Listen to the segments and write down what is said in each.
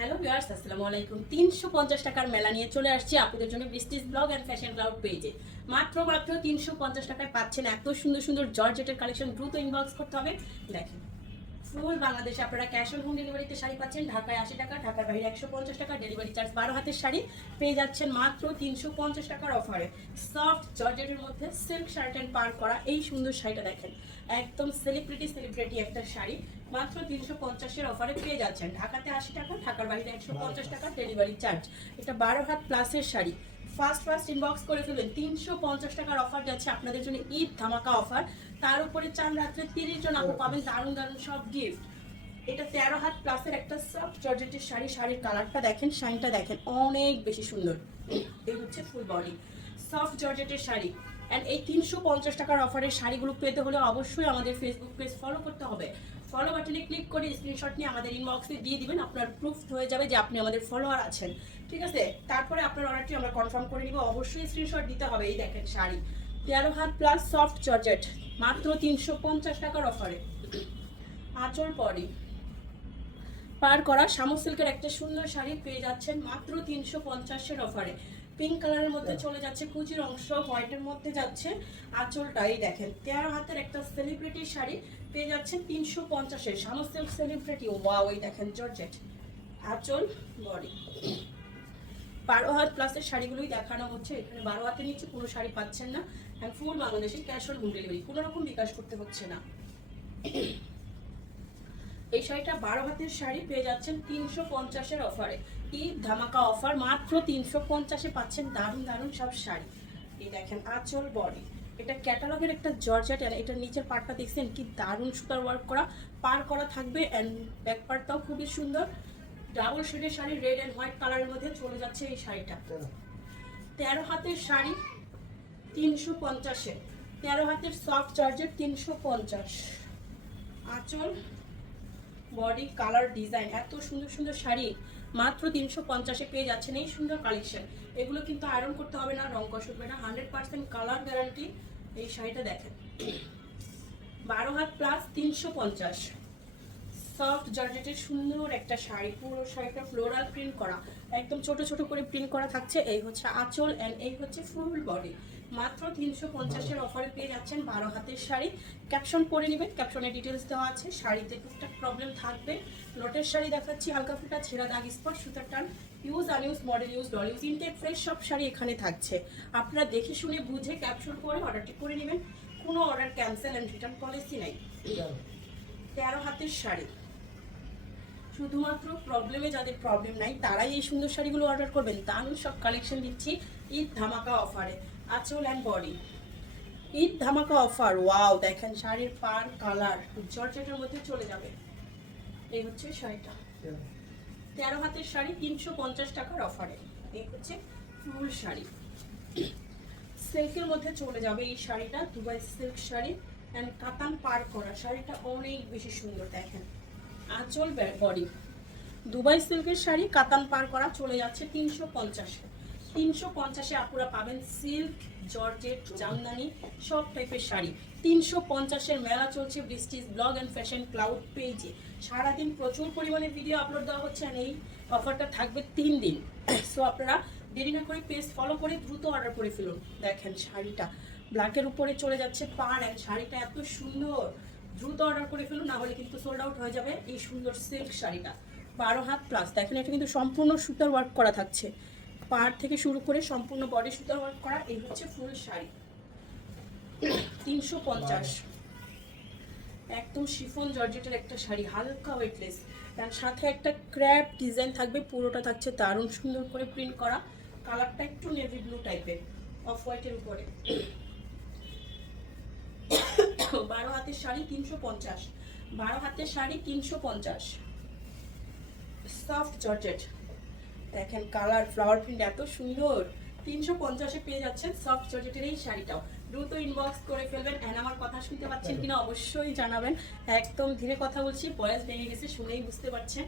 Hello viewers আসসালামু আলাইকুম। তিনশো পঞ্চাশ টাকার মেলা নিয়ে চলে আসছি আপনাদের জন্য Bristi's blog and fashion cloud পেজে মাত্র মাত্র তিনশো পঞ্চাশ টাকায় পাচ্ছেন এত সুন্দর সুন্দর জর্জেটের কালেকশন দ্রুত ইনবক্স করতে হবে। দেখেন। ফুল বাংলাদেশে আপনারা ক্যাশ অন হোম ডেলিভারিতে শাড়ি পাচ্ছেন। ঢাকায় আশি টাকা, ঢাকার বাইরে একশো পঞ্চাশ টাকা। ডেলিভারি চার্জ বারো হাতের শাড়ি। পেয়ে যাচ্ছেন মাত্র তিনশো পঞ্চাশ টাকার অফারে। সফট জর্জেটের মধ্যে সিল্ক শার্ট অ্যান্ড পার করা এই সুন্দর শাড়িটা দেখেন। একদম সেলিব্রিটি সেলিব্রিটি একটা শাড়ি। মাত্র তিনশো পঞ্চাশের অফারে পেয়ে যাচ্ছেন। ঢাকাতে আশি টাকা, ঢাকার বাইরে একশো পঞ্চাশ টাকা ডেলিভারি চার্জ। এটা বারো হাত প্লাসের শাড়ি। ফার্স্ট ফার্স্ট ইনবক্স করে ফেলবেন তিনশো পঞ্চাশ টাকার অফার যাচ্ছে আপনাদের জন্য ঈদ ধামাকা অফার তার উপরে চান রাত্রে তিরিশ জন আপু পাবেন দারুণ দারুণ সব গিফট এটা তেরো হাত প্লাসের একটা সফট জর্জেটের শাড়ি। শাড়ির কালারটা দেখেন শাইনটা দেখেন অনেক বেশি সুন্দর। এই হচ্ছে ফুল বডি সফট জর্জেটের শাড়ি। অ্যান্ড এই তিনশো পঞ্চাশ টাকার অফারের শাড়িগুলো পেতে হলে অবশ্যই আমাদের ফেসবুক পেজ ফলো করতে হবে। ফলো বাটনে ক্লিক করে স্ক্রিনশট নিয়ে আমাদের ইনবক্সে দিয়ে দিবেন, আপনার প্রুফ হয়ে যাবে যে আপনি আমাদের ফলোয়ার আছেন। ঠিক আছে? তারপরে আপনার অর্ডারটি আমরা কনফার্ম করে নিব, অবশ্যই স্ক্রিনশট দিতে হবে এই দেখেন শাড়ি। তেরো হাত প্লাস সফট জর্জেট মাত্র তিনশো পঞ্চাশ টাকার অফারে আঁচল পরে। পার করা শামু সিল্কের একটা সুন্দর শাড়ি পেয়ে যাচ্ছেন মাত্র তিনশো পঞ্চাশের অফারে পিঙ্ক কালারের মধ্যে চলে যাচ্ছে কুচির অংশ হোয়াইটের মধ্যে যাচ্ছে আঁচলটাই দেখেন তেরো হাতের একটা সেলিব্রিটি শাড়ি পেয়ে যাচ্ছেন তিনশো পঞ্চাশের শামু সিল্ক সেলিব্রিটি ওয়াও এই দেখেন জর্জেট। আঁচল বডি বারো হাত প্লাসের শাড়িগুলোই দেখানো হচ্ছে এখানে বারো হাতের নিচে পুরো শাড়ি পাচ্ছেন না। অ্যান্ড ফুল বাংলাদেশে ক্যাশ অন হোম ডেলিভারি কোনো রকম বিকাশ করতে হচ্ছে না। এই শাড়িটা বারো হাতের শাড়ি, পেয়ে যাচ্ছেন তিনশো পঞ্চাশের অফারে ঈদ ধামাকা অফার মাত্র তিনশো পঞ্চাশে পাচ্ছেন দারুণ দারুণ সব শাড়ি। এই দেখেন, আঁচল বডি এটা ক্যাটালগের একটা জর্জেট এটার নিচের পার্টটা দেখছেন কি দারুণ সুতার ওয়ার্ক করা। পার করা থাকবে অ্যান্ড ব্যাক পার্টটাও খুবই সুন্দর। ডাবল শেডের শাড়ি রেড অ্যান্ড হোয়াইট কালারের মধ্যে চলে যাচ্ছে এই শাড়িটা। তেরো হাতের শাড়ি, তিনশো পঞ্চাশে। তেরো হাতের সফট জর্জেট, তিনশো পঞ্চাশ। আঁচল বডি কালার ডিজাইন এত সুন্দর সুন্দর শাড়ি মাত্র তিনশো পঞ্চাশে পেয়ে যাচ্ছেন এই সুন্দর কালেকশন এগুলো কিন্তু আয়রন করতে হবে না, রং কষ উঠবে না। হান্ড্রেড পার্সেন্ট কালার গ্যারান্টি এই শাড়িটা দেখেন। বারো হাত প্লাস তিনশো পঞ্চাশ। সফট জর্জেটের সুন্দর একটা শাড়ি, পুরো শাড়িটা ফ্লোরাল প্রিন্ট করা। একদম ছোট ছোট করে প্রিন্ট করা থাকছে। এই হচ্ছে আঁচল অ্যান্ড এই হচ্ছে ফুল বডি মাত্র তিনশো পঞ্চাশের অফারে পেয়ে যাচ্ছেন বারো হাতের শাড়ি। ক্যাপশন পরে নেবেন ক্যাপশনে ডিটেলস দেওয়া আছে। শাড়িতে টুকটাক প্রবলেম থাকবে। লটের শাড়ি দেখাচ্ছি, হালকা ফুটা ছেঁড়া দাগ স্পট সুতার টান use unuse model use doll use intact fresh সব শাড়ি এখানে থাকছে। আপনারা দেখে শুনে বুঝে ক্যাপশন করে অর্ডারটি করে নেবেন। কোনো order cancel and return policy নাই। তেরো হাতের শাড়ি। শুধুমাত্র প্রবলেমে যাদের প্রবলেম নাই, তারাই এই সুন্দর শাড়িগুলো অর্ডার করবেন। দারুণ সব কালেকশন দিচ্ছি ঈদ ধামাকা অফারে আঁচল অ্যান্ড বডি ঈদ ধামাকা অফার ওয়াও দেখেন শাড়ির পার কালার জর্জেটের মধ্যে চলে যাবে। এই হচ্ছে শাড়িটা। তেরো হাতের শাড়ি, তিনশো পঞ্চাশ টাকার অফারে এই হচ্ছে ফুল শাড়ি। সিল্কের মধ্যে চলে যাবে এই শাড়িটা, দুবাই সিল্ক শাড়ি অ্যান্ড কাতান পার করা। শাড়িটা অনেক বেশি সুন্দর, দেখেন। আঁচল বডি। দুবাই সিল্কের শাড়ি কাতান পার করা চলে যাচ্ছে তিনশো পঞ্চাশে। তিনশো পঞ্চাশে আপুরা পাবেন সিল্ক, জর্জেট, জামদানি, সব টাইপের শাড়ি। তিনশো পঞ্চাশের মেলা চলছে Bristi's blog and fashion cloud পেজে সারাদিন প্রচুর পরিমাণে ভিডিও আপলোড দেওয়া হচ্ছে আর এই অফারটা থাকবে তিন দিন। সো আপনারা দেরি না করে পেজ ফলো করে দ্রুত অর্ডার করে ফেলুন। দেখেন শাড়িটা। ব্ল্যাকের উপরে চলে যাচ্ছে পার অ্যান্ড শাড়িটা এত সুন্দর। দ্রুত অর্ডার করে ফেলুন, না হলে কিন্তু সোল্ড আউট হয়ে যাবে এই সুন্দর সিল্ক শাড়িটা। বারো হাত প্লাস দেখেন, এটা কিন্তু সম্পূর্ণ সুতার ওয়ার্ক করা থাকছে। পাড় থেকে শুরু করে সম্পূর্ণ বডি সুতার ওয়ার্ক করা, এই হচ্ছে ফুল শাড়ি। তিনশো পঞ্চাশ। একদম শিফন জর্জেটের একটা শাড়ি, হালকা ওয়েটলেস তার সাথে একটা ক্র্যাপ ডিজাইন থাকবে, পুরোটা থাকছে দারুণ সুন্দর করে প্রিন্ট করা। কালারটা একটু নেভি ব্লু টাইপের অফ হোয়াইটের উপরে। বারো হাতের শাড়ি তিনশো পঞ্চাশ। বারো হাতের শাড়ি তিনশো পঞ্চাশ। সফট জর্জেট দেখেন কালার ফ্লাওয়ার প্রিন্ট এত সুন্দর। তিনশো পঞ্চাশে পেয়ে যাচ্ছেন সফট জর্জেটের এই শাড়িটাও। দ্রুত ইনবক্স করে ফেলবেন। অ্যান্ড আমার কথা শুনতে পাচ্ছেন কিনা অবশ্যই জানাবেন। একদম ধীরে কথা বলছি, বয়স ভেঙে গেছে, শুনেই বুঝতে পারছেন।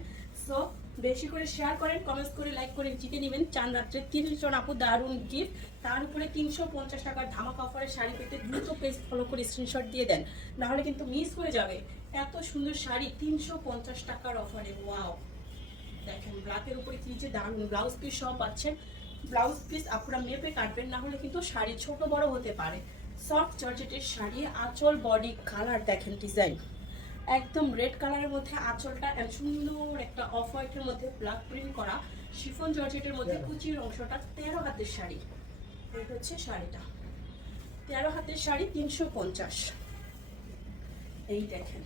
সো বেশি করে শেয়ার করেন কমেন্টস করে লাইক করে, জিতে নেবেন। চান রাত্রে তিরিশ জন আপু, দারুণ গিফট তার উপরে তিনশো পঞ্চাশ টাকার ধামাকা অফারের শাড়ি পেতে দ্রুত পেজ ফলো করে স্ক্রিনশট দিয়ে দেন। নাহলে কিন্তু মিস হয়ে যাবে। এত সুন্দর শাড়ি, তিনশো পঞ্চাশ টাকার অফারে ওয়াও দেখেন ব্ল্যাকের উপরে কি যে দারুণ ব্লাউজ পিস সব পাচ্ছেন। ব্লাউজ পিস আপনারা মেপে কাটবেন, না হলে কিন্তু শাড়ি ছোট বড় হতে পারে। সফট জর্জেটের শাড়ি, আঁচল বডি কালার দেখেন ডিজাইন একদম রেড কালারের মধ্যে আঁচলটা সুন্দর একটা অফ হোয়াইটের মধ্যে ব্ল্যাক প্রিন্ট করা। শিফন জর্জেটের মধ্যে কুচির অংশটা তেরো হাতের শাড়ি। এই হচ্ছে শাড়িটা। তেরো হাতের শাড়ি তিনশো পঞ্চাশ। এই দেখেন।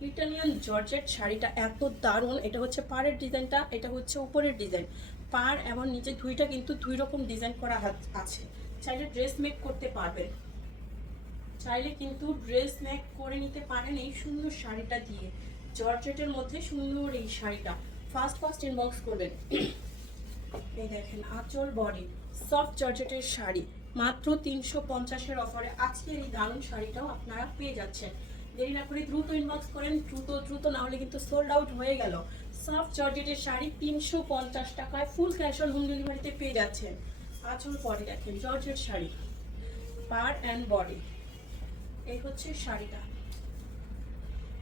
ইটালিয়ান জর্জেট শাড়িটা এত দারুণ। এটা হচ্ছে পাড়ের ডিজাইনটা এটা হচ্ছে উপরের ডিজাইন। পাড় এবং নিচে দুইটা কিন্তু দুই রকম ডিজাইন করা আছে। চাইলে ড্রেস মেক করতে পারবেন। চাইলে কিন্তু ড্রেস মেক করে নিতে পারেন এই সুন্দর শাড়িটা দিয়ে। জর্জেটের মধ্যে সুন্দর এই শাড়িটা। ফার্স্ট ফার্স্ট ইনবক্স করবেন। এই দেখেন, আঁচল বডি সফট জর্জেটের শাড়ি। মাত্র তিনশো পঞ্চাশের অফারে আজকের এই দারুণ শাড়িটাও আপনারা পেয়ে যাচ্ছেন। দেরি না করে দ্রুত ইনবক্স করেন, দ্রুত দ্রুত না হলে কিন্তু সোল্ড আউট হয়ে গেল। সফট জর্জেটের শাড়ি তিনশো পঞ্চাশ টাকায় ফুল ক্যাশ অন হোম ডেলিভারিতে পেয়ে যাচ্ছেন। আঁচল বডি দেখেন জর্জেট শাড়ি। পার অ্যান্ড বডি এই হচ্ছে শাড়িটা।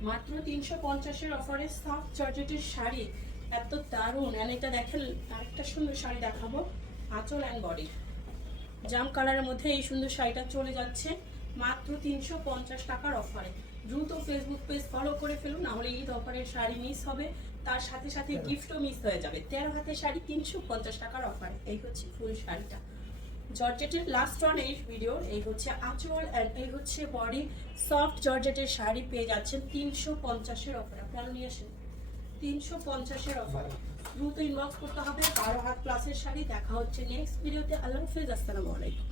মাত্র তিনশো পঞ্চাশের অফারে সফট জর্জেটের শাড়ি। এত দারুণ। আর এটা দেখেন আরেকটা সুন্দর শাড়ি দেখাবো। আঁচল অ্যান্ড বডি জাম কালারের মধ্যে এই সুন্দর শাড়িটা চলে যাচ্ছে মাত্র তিনশো পঞ্চাশ টাকার অফারে দ্রুত ফেসবুক পেজ ফলো করে ফেলুন নাহলে ঈদ অফারের শাড়ি মিস হবে। তার সাথে সাথে গিফটও মিস হয়ে যাবে। তেরো হাতের শাড়ি তিনশো পঞ্চাশ টাকার অফারে এই হচ্ছে ফুল শাড়িটা। জর্জেটের লাস্ট ওয়ান এই ভিডিও এই হচ্ছে আঁচল অ্যান্ড এই হচ্ছে বডি সফট জর্জেটের শাড়ি পেয়ে যাচ্ছেন তিনশো পঞ্চাশের অফার আপনারা নিয়ে আসেন। তিনশো পঞ্চাশের অফার দ্রুত ইনবক্স করতে হবে, বারো হাত প্লাসের শাড়ি, দেখা হচ্ছে নেক্সট ভিডিওতে আল্লাহ হাফিজ, আসসালামু আলাইকুম।